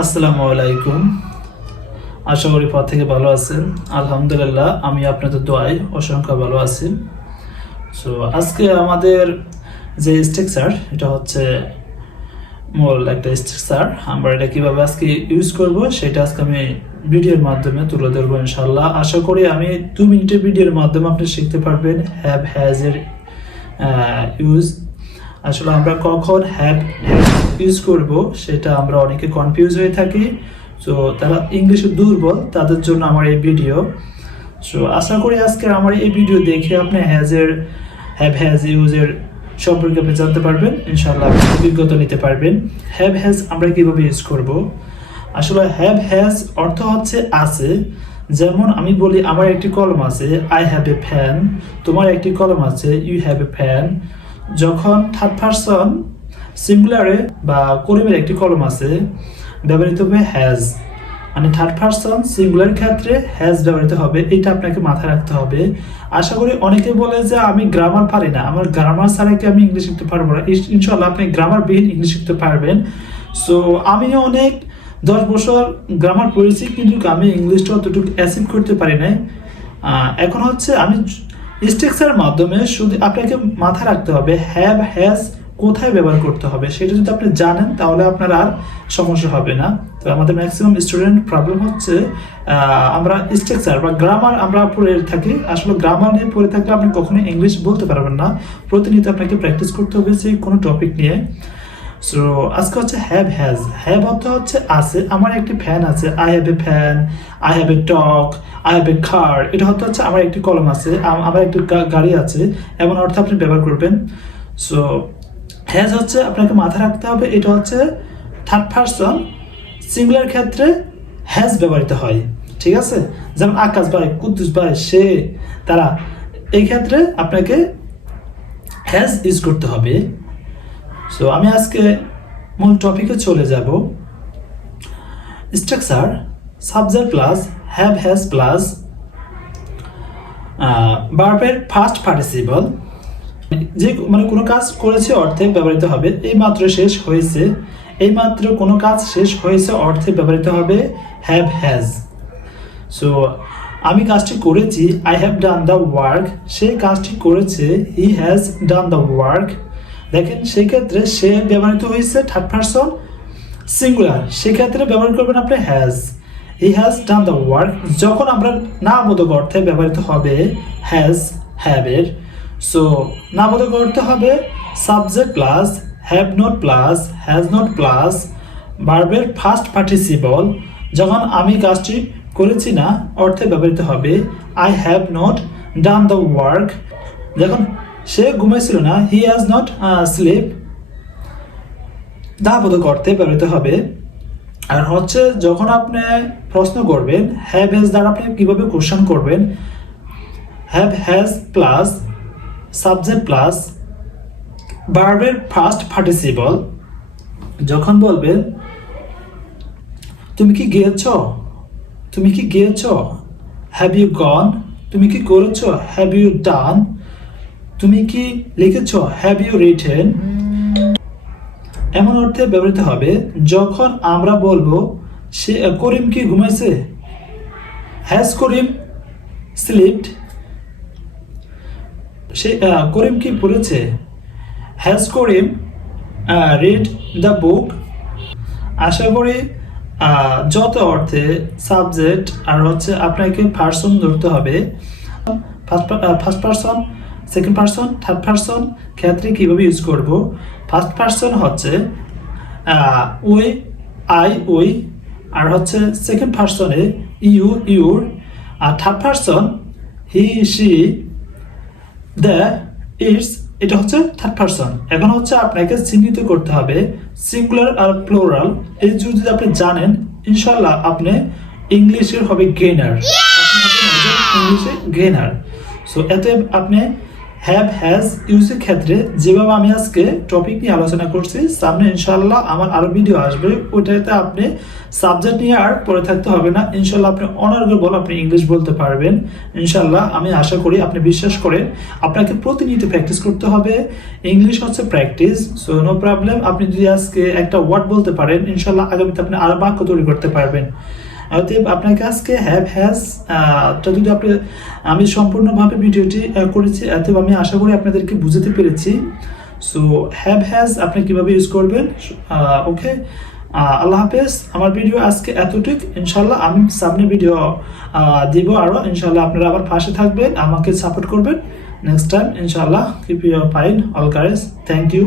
আসসালামু আলাইকুম। আশা করি পর থেকে ভালো আছেন। আলহামদুলিল্লাহ, আমি আপনাদের দোয়ায় অসংখ্য ভালো আছি। সো আজকে আমাদের যে স্ট্রাকচার, এটা হচ্ছে মূল একটা স্ট্রাকচার। আমরা এটা কীভাবে আজকে ইউজ করব সেটা আজকে আমি ভিডিওর মাধ্যমে তুলে ধরবো ইনশাল্লাহ। আশা করি আমি 2 মিনিটের ভিডিওর মাধ্যমে আপনি শিখতে পারবেন হ্যাভ হ্যাজ এর ইউজ। আসলে আমরা কখন হ্যাভ ইউজ করব সেটা আমরা অনেকে কনফিউজ হয়ে থাকি। সো তারা ইংলিশে দুর্বল, তাদের জন্য আমার এই ভিডিও। সো আশা করি আজকে আমার এই ভিডিও দেখে আপনি হ্যাভ হ্যাজ ইউজের সম্পর্কে আপনি জানতে পারবেন ইনশাআল্লাহ, অভিজ্ঞতা নিতে পারবেন। হ্যাভ হ্যাজ আমরা কিভাবে ইউজ করব। আসলে হ্যাভ হ্যাজ অর্থ হচ্ছে আছে। যেমন আমি বলি আমার একটি কলম আছে, আই হ্যাভ এ ফ্যান। তোমার একটি কলম আছে, ইউ হ্যাভ এ ফ্যান। যখন থার্ড পারসন সিঙ্গুলারে বা কলিমের একটি কলম আছে, ব্যবহৃত হবে হ্যাজ। মানে থার্ড পারসন সিঙ্গুলার ক্ষেত্রে হ্যাজ ব্যবহৃত হবে, এটা আপনাকে মাথায় রাখতে হবে। আশা করি অনেকে বলে যে আমি গ্রামার পারি না, আমার গ্রামার ছাড়া কি আমি ইংলিশ শিখতে পারবো না। ইনশাল্লাহ আপনি গ্রামার বিহীন ইংলিশ শিখতে পারবেন। সো আমিও অনেক 10 বছর গ্রামার পড়েছি, কিন্তু আমি ইংলিশটা অতটুকু অ্যাচিভ করতে পারি নাই। এখন হচ্ছে আমি স্ট্রাকচারের মাধ্যমে শুধু আপনাকে মাথায় রাখতে হবে হ্যাভ হ্যাজ কোথায় ব্যবহার করতে হবে। সেটা যদি আপনি জানেন তাহলে আপনার আর সমস্যা হবে না। তো আমাদের ম্যাক্সিমাম স্টুডেন্ট প্রবলেম হচ্ছে আমরা স্ট্রাকচার বা গ্রামার আমরা পড়ে থাকি। আসলে গ্রামার নিয়ে পড়ে থাকলে আপনি কখনোই ইংলিশ বলতে পারবেন না। প্রতিনিয়ত আপনাকে প্র্যাকটিস করতে হবে যে কোনো টপিক নিয়ে। সো আজকে হচ্ছে হ্যাভ হ্যাজ। হ্যাভ অর্থ হচ্ছে আছে, আমার একটি ফ্যান আছে, I have a fan, I have a talk, I have a car. এটা হচ্ছে আমার একটি কলম আছে, আমার একটি গাড়ি আছে, এমন অর্থ আপনি ব্যবহার করবেন। সো হ্যাজ হচ্ছে আপনাকে মাথায় রাখতে হবে, এটা হচ্ছে থার্ড পারসন সিঙ্গুলার ক্ষেত্রে হ্যাজ ব্যবহৃত হয়। ঠিক আছে, যেমন আকাশ ভাই, কুদ্দুস ভাই, সে, তারা, এই ক্ষেত্রে আপনাকে হ্যাজ ইউজ করতে হবে। সো আমি আজকে মূল টপিকে চলে যাব। Structure subject plus have has plus ভার্বের ফার্স্ট পার্টিসিপল, যে মানে কোনো কাজ করেছে অর্থে ব্যবহৃত হবে। এই মাত্র শেষ হয়েছে, এই মাত্র কোনো কাজ শেষ হয়েছে অর্থে ব্যবহৃত হবে হ্যাভ হ্যাজ। সো আমি কাজটি করেছি, I have done the work. সেই কাজটি করেছে, he has done the work. দেখেন সেই ক্ষেত্রে সে ব্যবহৃত হয়েছে থার্ড পারসন সিঙ্গুলার, সেক্ষেত্রে ব্যবহার করবেন আপনি has. He has done the work. যখন আমরা নামবোধক অর্থে ব্যবহৃত হবে হ্যাজ হ্যাভের। সো নামবোধক অর্থে হবে subject plus have not plus has not plus ভার্বের ফার্স্ট পার্টিসিপল। যখন আমি কাজটি করেছি না অর্থে ব্যবহৃত হবে I have not done the work. যখন সে ঘুমাইছিল না, হি হ্যাজ নট স্লিপ, দাবোধক অর্থে ব্যবহৃত হবে। আর হচ্ছে যখন আপনি প্রশ্ন করবেন হ্যাভ হ্যাজ দ্বারা আপনি কিভাবে কোশ্চেন করবেন, have has plus subject plus ভার্বের ফার্স্ট পার্টিসিপল। যখন বলবেন তুমি কি গিয়েছ, তুমি কি গিয়েছ, হ্যাভ ইউ গন। তুমি কি করেছ, হ্যাভ ইউ ডান। তুমি কি লিখেছ, হ্যাভ ইউ রিটেন। এমন অর্থে ব্যবহৃত হবে। যখন আমরা বলবো সে করিম কি ঘুমাইছে, হ্যাজ করিম স্লিপড। সে করিম কি পড়েছে, has Karim read the book. আশা করি যত অর্থে সাবজেক্ট আর হচ্ছে আপনাকে পারসন ধরতে হবে। First person, second person, third person ক্ষেত্রে কিভাবে ইউজ করব। ফার্স্ট পারসন হচ্ছে উই, আই, উই। আর হচ্ছে সেকেন্ড পারসনে ইউ, ইউর। আর third person he, she, they, its. এটা হচ্ছে থার্ড পারসন। এখন হচ্ছে আপনাকে চিহ্নিত করতে হবে সিঙ্গুলার আর প্লুরাল। এই যদি আপনি জানেন ইনশাল্লাহ আপনি ইংলিশের হবে গেইনার, ইংলিশে গেইনার। সো এতে আপনি হ্যাভ হ্যাজ ইউজের ক্ষেত্রে যেভাবে আমি আজকে টপিক নিয়ে আলোচনা করছি, সামনে ইনশাল্লাহ আমার আরো ভিডিও আসবে, ওইটাতে আপনি সাবজেক্ট নিয়ে আর পড়ে থাকতে হবে না। ইনশাল্লাহ আপনি অনার্গেবল আপনি ইংলিশ বলতে পারবেন ইনশাল্লাহ। আমি আশা করি, আপনি বিশ্বাস করেন, আপনাকে প্রতিনিয়ত প্র্যাকটিস করতে হবে। ইংলিশ হচ্ছে প্র্যাকটিস, সো নো প্রবলেম। আপনি যদি আজকে একটা ওয়ার্ড বলতে পারেন, ইনশাল্লাহ আগামীতে আপনি আরো বাক্য তৈরি করতে পারবেন। অতএব আপনাকে আজকে হ্যাভ হ্যাজ যদি আপনি, আমি সম্পূর্ণভাবে ভিডিওটি করেছি, অতএব আমি আশা করি আপনাদেরকে বুঝাতে পেরেছি। সো হ্যাভ হ্যাজ আপনি কিভাবে ইউজ করবেন। ওকে, আল্লাহ হাফেজ। আমার ভিডিও আজকে এতটুক। ইনশাল্লাহ আমি সামনে ভিডিও দিব আরো। ইনশাল্লাহ আপনারা আবার পাশে থাকবেন, আমাকে সাপোর্ট করবেন নেক্সট টাইম ইনশাল্লাহ। Keep your fine all guys, thank you.